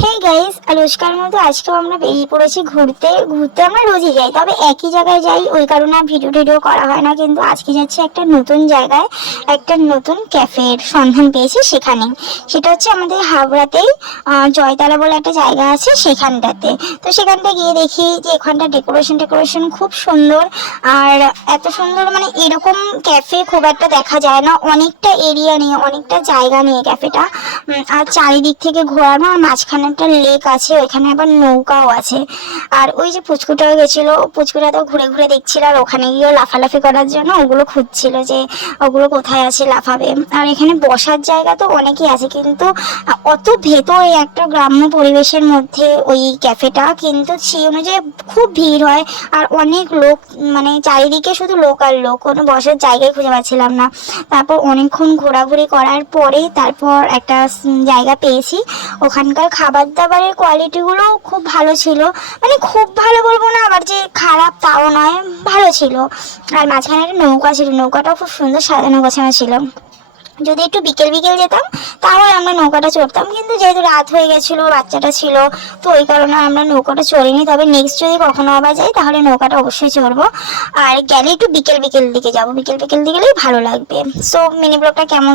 Hey guys, আজকের মতো আজকেও আমরা বেরিয়ে পড়েছি ঘুরতে ঘুরতে। আমরা রোজই যাই, তবে একই জায়গায় যাই, ওই কারণে আর ভিডিও করা হয় না। কিন্তু আজকে যাচ্ছি একটা নতুন জায়গায়, একটা নতুন ক্যাফের সন্ধান পেয়েছি সেখানে। সেটা হচ্ছে আমাদের হাবড়াতেই জয়তলা বলে একটা জায়গা আছে সেখানটাতে। তো সেখানটা গিয়ে দেখি যে এখানটা ডেকোরেশন খুব সুন্দর। আর এত সুন্দর, মানে এরকম ক্যাফে খুব একটা দেখা যায় না। অনেকটা এরিয়া নিয়ে, অনেকটা জায়গা নিয়ে ক্যাফেটা। আর চারিদিক থেকে ঘোরানো, আর মাঝখানে একটা লেক আছে, ওইখানে আবার নৌকাও আছে। আর ওই যে পুচকুটাও গেছিল, পুচকুটা তো ঘুরে ঘুরে দেখছিল, আর ওখানে গিয়েও লাফালাফি করার জন্য ওগুলো খুঁজছিল যে ওগুলো কোথায় আছে লাফাবে। আর এখানে বসার জায়গা তো অনেকই আছে, কিন্তু অত ভেতরে একটা গ্রাম্য পরিবেশের মধ্যে ওই ক্যাফেটা, কিন্তু সেই অনুযায়ী খুব ভিড় হয়। আর অনেক লোক, মানে চারিদিকে শুধু লোক আর লোক, কোনো বসার জায়গায় খুঁজে পাচ্ছিলাম না। তারপর অনেকক্ষণ ঘোরাঘুরি করার পরে তারপর একটা জায়গা পেয়েছি। ওখানকার খাবার দাবারের কোয়ালিটিগুলো খুব ভালো ছিল, মানে খুব ভালো বলবো না, আবার যে খারাপ তাও নয়, ভালো ছিল। আর মাঝখানে একটা নৌকা ছিল, নৌকাটাও খুব সুন্দর সাজানো গোছানো ছিল। যদি একটু বিকেল বিকেল যেতাম তাহলে আমরা নৌকাটা চড়তাম, কিন্তু যেহেতু রাত হয়ে গেছিলো, বাচ্চাটা ছিল, তো ওই কারণে আমরা নৌকাটা চড়িনি। তবে নেক্সট যদি কখনো আবার যাই তাহলে নৌকাটা অবশ্যই চড়বো। আর গেলে একটু বিকেল বিকেল দিকে যাবো, বিকেল বিকেল দিকে গেলেই ভালো লাগবে। সো মিনি ব্লগটা কেমন